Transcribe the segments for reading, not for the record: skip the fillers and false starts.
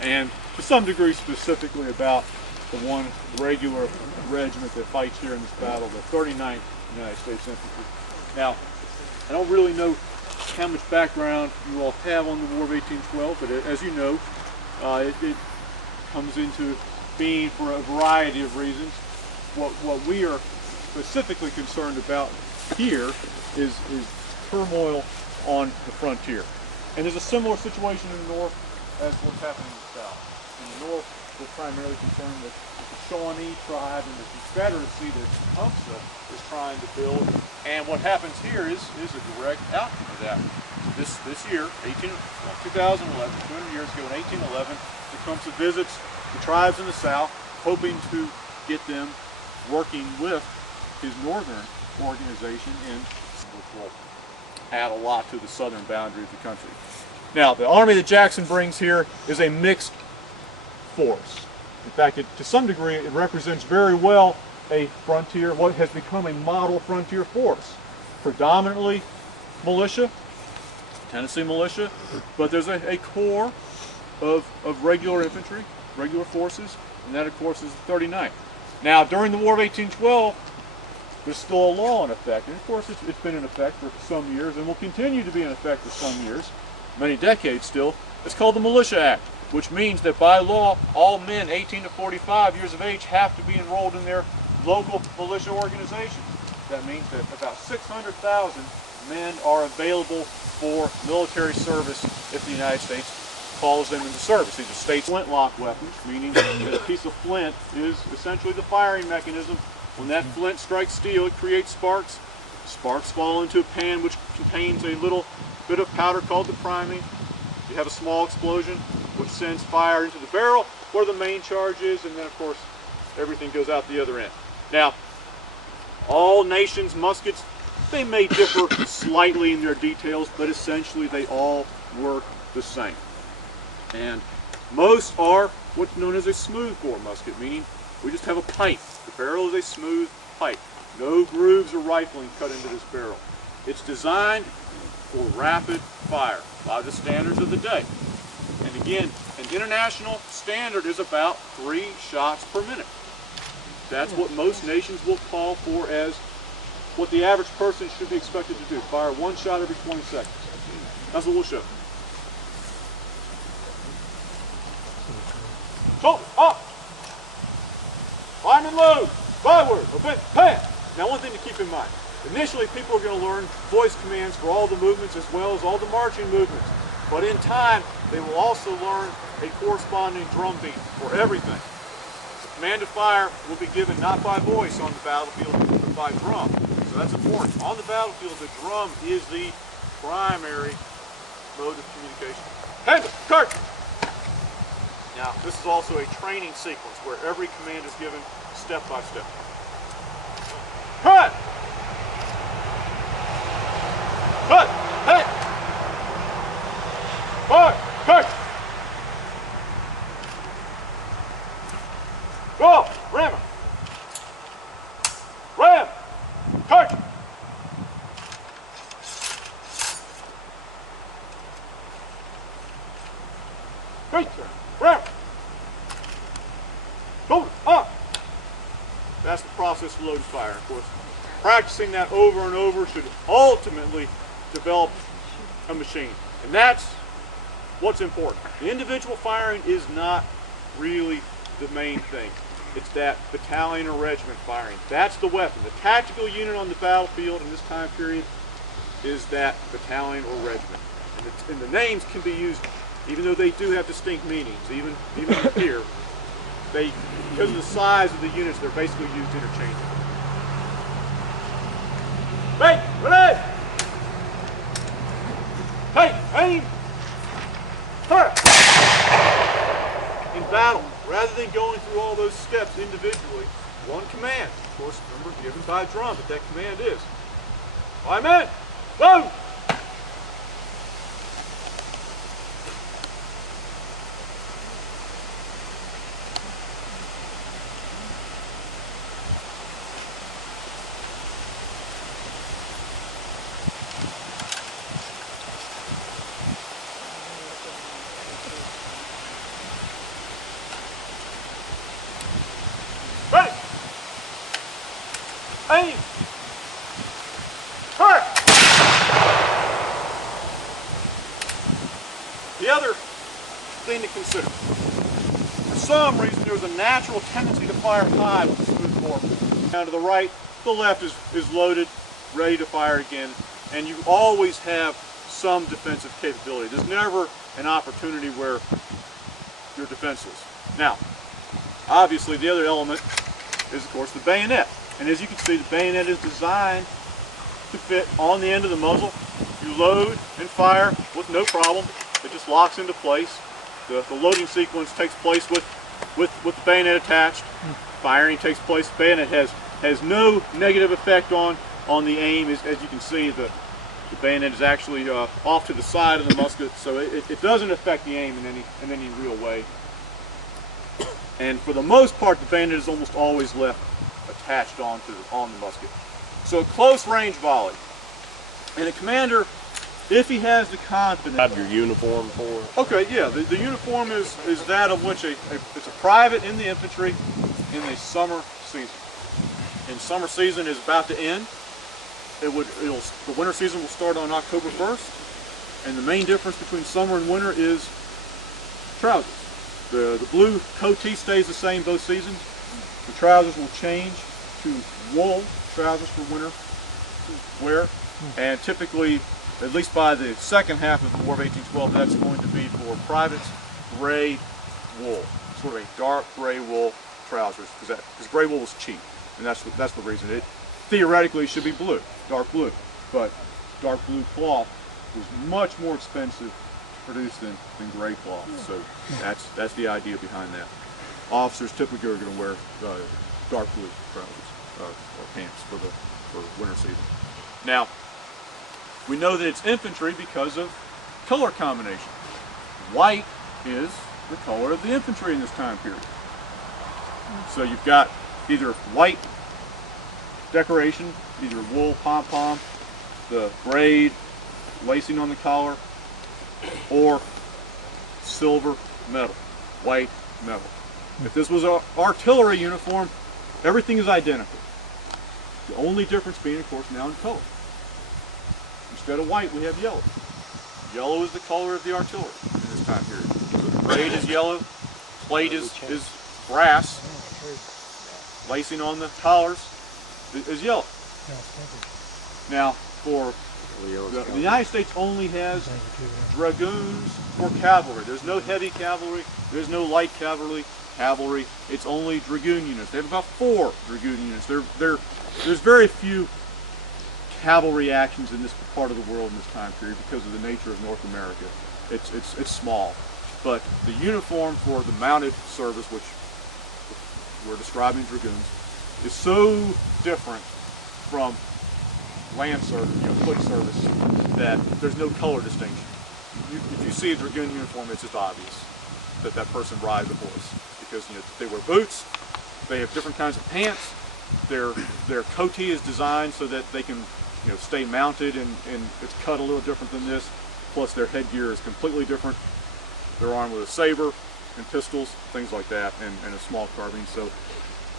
and to some degree specifically about the one regular regiment that fights here in this battle, the 39th United States Infantry. Now, I don't really know how much background you all have on the War of 1812, but as you know, it comes into being for a variety of reasons. What we are specifically concerned about here is turmoil on the frontier. And there's a similar situation in the north as what's happening in the south. In the north, we're primarily concerned with the Shawnee tribe and the Confederacy that Tecumseh is trying to build. And what happens here is a direct outcome of that. This year, 2011, 200 years ago in 1811, Tecumseh visits the tribes in the south, hoping to get them working with his northern organization, which will add a lot to the southern boundary of the country. Now, the army that Jackson brings here is a mixed force. In fact, to some degree, it represents very well a frontier, what has become a model frontier force. Predominantly militia, Tennessee militia, but there's a core of regular infantry, regular forces, and that, of course, is the 39th. Now, during the War of 1812, there's still a law in effect, and of course it's been in effect for some years and will continue to be in effect for some years, many decades still. It's called the Militia Act, which means that by law, all men 18 to 45 years of age have to be enrolled in their local militia organization. That means that about 600,000 men are available for military service if the United States calls them into service. These are state flintlock weapons, meaning that a piece of flint is essentially the firing mechanism. When that flint strikes steel, it creates sparks. Sparks fall into a pan which contains a little bit of powder called the priming. You have a small explosion which sends fire into the barrel where the main charge is, and then of course everything goes out the other end. Now, all nations' muskets, they may differ slightly in their details, but essentially they all work the same. And most are what's known as a smooth-bore musket, meaning we just have a pipe. The barrel is a smooth pipe. No grooves or rifling cut into this barrel. It's designed for rapid fire by the standards of the day. And again, an international standard is about 3 shots per minute. That's what most nations will call for as what the average person should be expected to do. Fire 1 shot every 20 seconds. That's what we'll show. Shoulders up. Climb and load. Forward. Pan. Now, one thing to keep in mind. Initially, people are going to learn voice commands for all the movements as well as all the marching movements. But in time, they will also learn a corresponding drum beat for everything. The command to fire will be given not by voice on the battlefield, but by drum. So that's important. On the battlefield, the drum is the primary mode of communication. Handle, cart. Now, this is also a training sequence where every command is given step by step. Cut! Cut! Hey! Fire! Cut! Go! Ram! Ram! Cut! Great turn. Ram! Shoulder up! That's the process of load and fire, of course. Practicing that over and over should ultimately develop a machine. And that's what's important. The individual firing is not really the main thing. It's that battalion or regiment firing. That's the weapon. The tactical unit on the battlefield in this time period is that battalion or regiment. And the names can be used, even though they do have distinct meanings, even here, because of the size of the units, they're basically used interchangeably. Hey, ready! Hey, aim! Fire! In battle, rather than going through all those steps individually, one command, of course, remember, given by drum, but that command is, "My men, load!" thing to consider. For some reason, there's a natural tendency to fire high with a smooth bore. Down to the right, the left is loaded, ready to fire again, and you always have some defensive capability. There's never an opportunity where you're defenseless. Now, obviously, the other element is, of course, the bayonet. And as you can see, the bayonet is designed to fit on the end of the muzzle. You load and fire with no problem. It just locks into place. The loading sequence takes place with the bayonet attached. Firing takes place. The bayonet has no negative effect on the aim. As you can see, the bayonet is actually off to the side of the musket, so it doesn't affect the aim in any real way. And for the most part, the bayonet is almost always left attached on the musket. So a close range volley. And a commander, if he has the confidence... Have your uniform for it? Okay, yeah. The uniform is that of which it's a private in the infantry in the summer season. And summer season is about to end. The winter season will start on October 1st. And the main difference between summer and winter is trousers. The blue coatee stays the same both seasons. The trousers will change to wool trousers for winter wear. And typically, at least by the second half of the War of 1812, that's going to be for privates, gray wool. Sort of a dark gray wool trousers, because gray wool was cheap. And that's the reason. It theoretically should be blue, dark blue. But dark blue cloth was much more expensive produce than gray cloth, so that's the idea behind that. Officers typically are going to wear dark blue trousers or pants for winter season. Now, we know that it's infantry because of color combination. White is the color of the infantry in this time period. So you've got either white decoration, either wool pom-pom, the braid, lacing on the collar, or silver metal, white metal. If this was an artillery uniform, everything is identical. The only difference being, of course, now in color. Instead of white, we have yellow. Yellow is the color of the artillery in this time period. So the braid is yellow, plate is brass, lacing on the collars is yellow. Now, for the United States only has dragoons or cavalry. There's no heavy cavalry, there's no light cavalry. It's only dragoon units. They have about 4 dragoon units. There's very few cavalry actions in this part of the world in this time period because of the nature of North America. It's small. But the uniform for the mounted service, which we're describing dragoons, is so different from land service, foot service, that there's no color distinction. If you see a dragoon uniform, it's just obvious that that person rides a horse, because they wear boots, they have different kinds of pants, their coatee is designed so that they can stay mounted, and it's cut a little different than this. Plus their headgear is completely different. They're armed with a saber and pistols, things like that, and a small carbine. So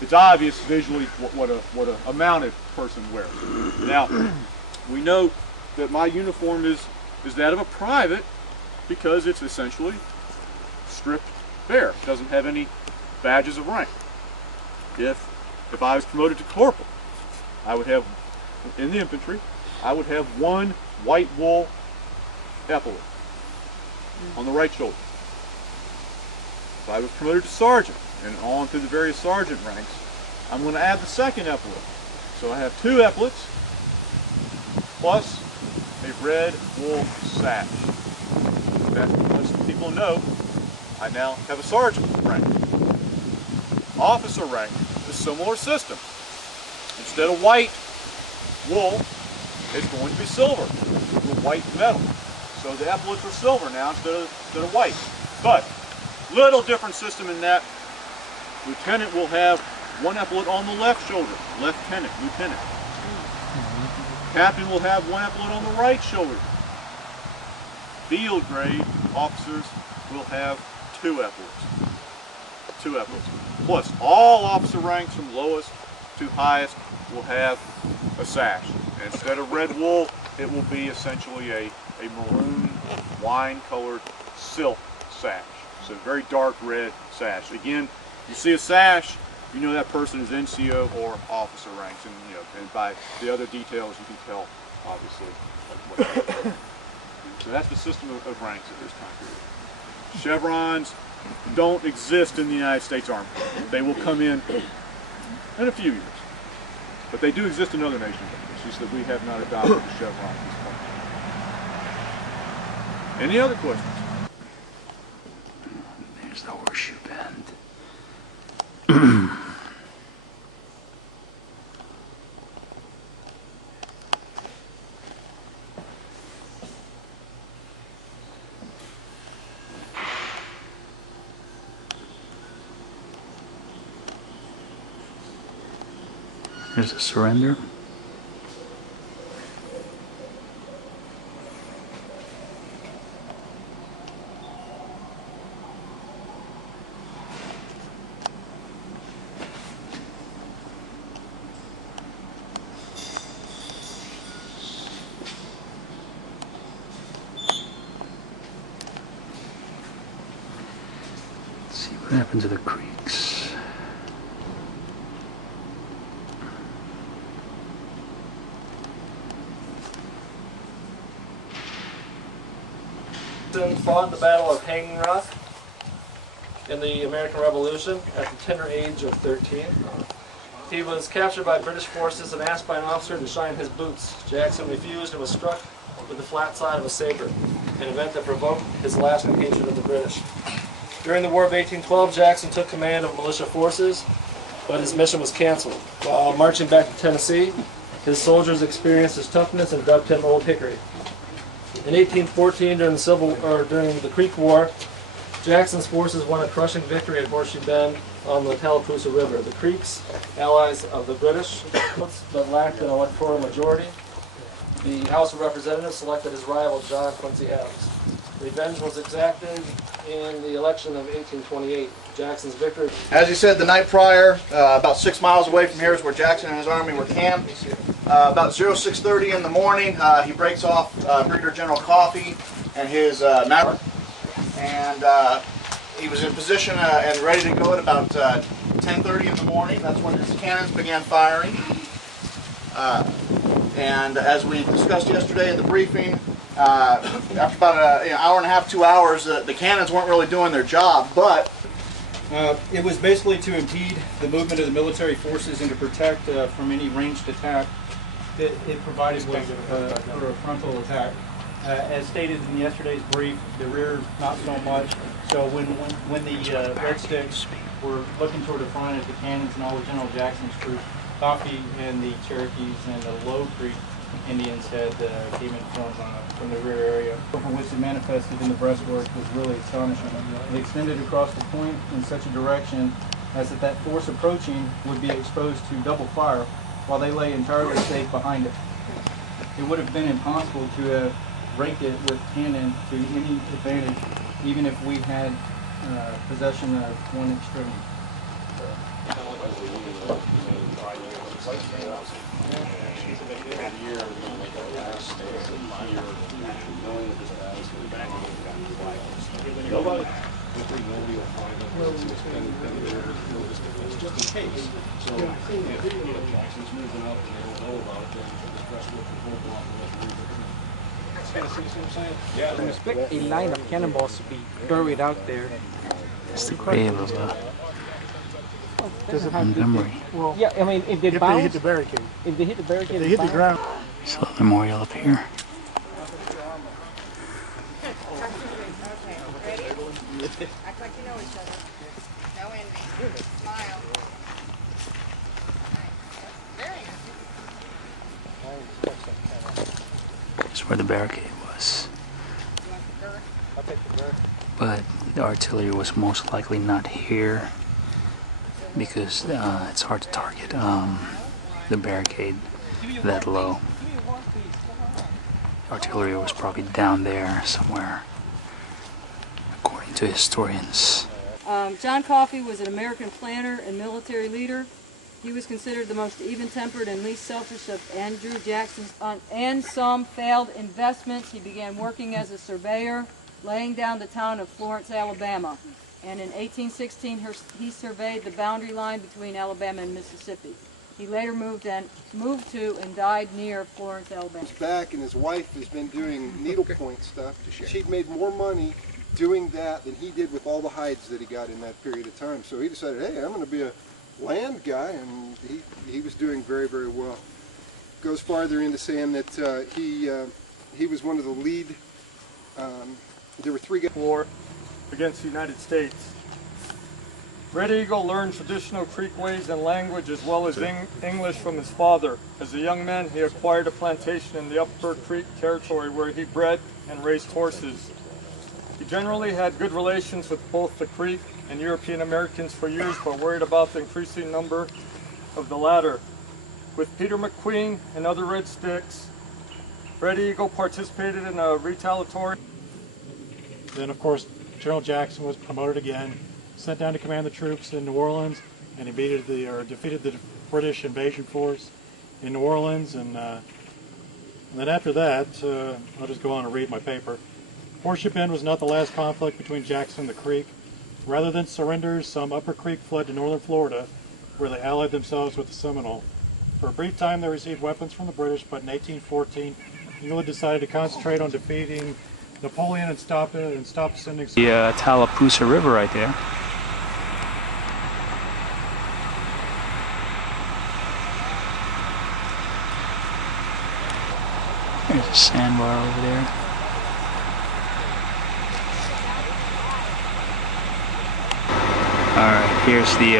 it's obvious visually what a mounted person wears. Now, we know that my uniform is that of a private because it's essentially stripped bare. It doesn't have any badges of rank. If I was promoted to corporal, I would have, in the infantry, I would have 1 white wool epaulet on the right shoulder. If I was promoted to sergeant, and on through the various sergeant ranks, I'm going to add the 2nd epaulet. So I have 2 epaulets plus a red wool sash. As people know, I now have a sergeant rank. Officer rank is a similar system. Instead of white wool, it's going to be silver with white metal. So the epaulets are silver now instead of white. But little different system in that lieutenant will have 1 epaulet on the left shoulder, lieutenant. Captain will have 1 epaulet on the right shoulder. Field grade officers will have 2 epaulets. 2 epaulets. Plus, all officer ranks from lowest to highest will have a sash. And instead of red wool, it will be essentially a maroon, wine-colored silk sash. So very dark red sash. Again, you see a sash, you know that person is NCO or officer ranks, and and by the other details you can tell, obviously. What so that's the system of ranks at this time period. Chevrons don't exist in the United States Army. They will come in a few years, but they do exist in other nations. It's just that we have not adopted the chevron at this point. Any other questions? There's the Horseshoe Bend. There's a surrender. Let's see what happened to the creeks. Fought in the Battle of Hanging Rock in the American Revolution at the tender age of 13. He was captured by British forces and asked by an officer to shine his boots. Jackson refused and was struck with the flat side of a saber, an event that provoked his lasting hatred of the British. During the War of 1812, Jackson took command of militia forces, but his mission was canceled. While marching back to Tennessee, his soldiers experienced his toughness and dubbed him Old Hickory. In 1814, during the Creek War, Jackson's forces won a crushing victory at Horseshoe Bend on the Tallapoosa River. The Creeks, allies of the British, but lacked an electoral majority. The House of Representatives selected his rival, John Quincy Adams. Revenge was exacted in the election of 1828. Jackson's victory. As he said, the night prior, about 6 miles away from here is where Jackson and his army were camped. About 06:30 in the morning, he breaks off Brigadier General Coffee and his map, and he was in position and ready to go at about 10:30 in the morning. That's when his cannons began firing. And as we discussed yesterday in the briefing, after about an hour and a half, 2 hours, the cannons weren't really doing their job, but it was basically to impede the movement of the military forces and to protect from any ranged attack that it provided for a frontal attack. As stated in yesterday's brief, the rear not so much. So when the Red Sticks were looking toward the front at the cannons and all of General Jackson's troops, Coffee and the Cherokees and the Low Creek Indians had came in from the rear area, from which it manifested in the breastwork was really astonishing. It extended across the point in such a direction as that force approaching would be exposed to double fire while they lay entirely safe behind it. It would have been impossible to have raked it with cannon to any advantage, even if we had possession of one extremity. We expect a line of cannonballs to be buried out there. It's the grave of Montgomery. Well, yeah, I mean, if they hit the barricade. If they hit the barricade, if they hit the ground. There's a memorial up here. Okay, ready? Act like you know each other. No envy. Smile. Nice. Very nice. That's where the barricade was. You want the bird? I'll take the bird. But the artillery was most likely not here because it's hard to target the barricade that low. Artillery was probably down there somewhere, according to historians. John Coffee was an American planner and military leader. He was considered the most even-tempered and least selfish of Andrew Jackson's and some failed investments. He began working as a surveyor laying down the town of Florence, Alabama. And in 1816, he surveyed the boundary line between Alabama and Mississippi. He later moved to and died near Florence, Alabama. He's back, and his wife has been doing needlepoint stuff. She'd made more money doing that than he did with all the hides that he got in that period of time. So he decided, hey, I'm going to be a land guy, and he was doing very, very well. Goes farther into saying that he was one of the lead. There were 3 guys. War against the United States. Red Eagle learned traditional Creek ways and language as well as English from his father. As a young man, he acquired a plantation in the Upper Creek territory where he bred and raised horses. He generally had good relations with both the Creek and European Americans for years, but worried about the increasing number of the latter. With Peter McQueen and other Red Sticks, Red Eagle participated in a retaliatory. Then, of course, General Jackson was promoted again, sent down to command the troops in New Orleans, and he defeated the British invasion force in New Orleans. And then after that, I'll just go on and read my paper. Horseshoe Bend was not the last conflict between Jackson and the Creek. Rather than surrender, some Upper Creek fled to northern Florida, where they allied themselves with the Seminole. For a brief time, they received weapons from the British, but in 1814, England decided to concentrate on defeating Napoleon and stop sending. The Tallapoosa River right there. There's a sandbar over there. Alright, here's the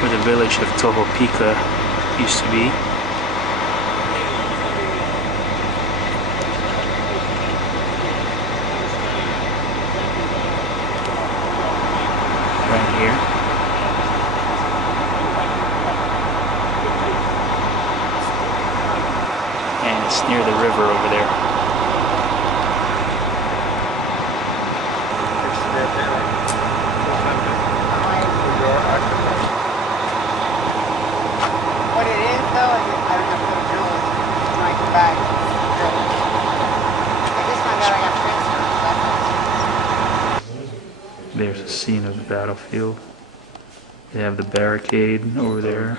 where the village of Tohopeka used to be. Right here. And it's near the river over there. What it is though, I don't have to drill it when I come back. I just found out I got transferred. There's a scene of the battlefield. They have the barricade over there.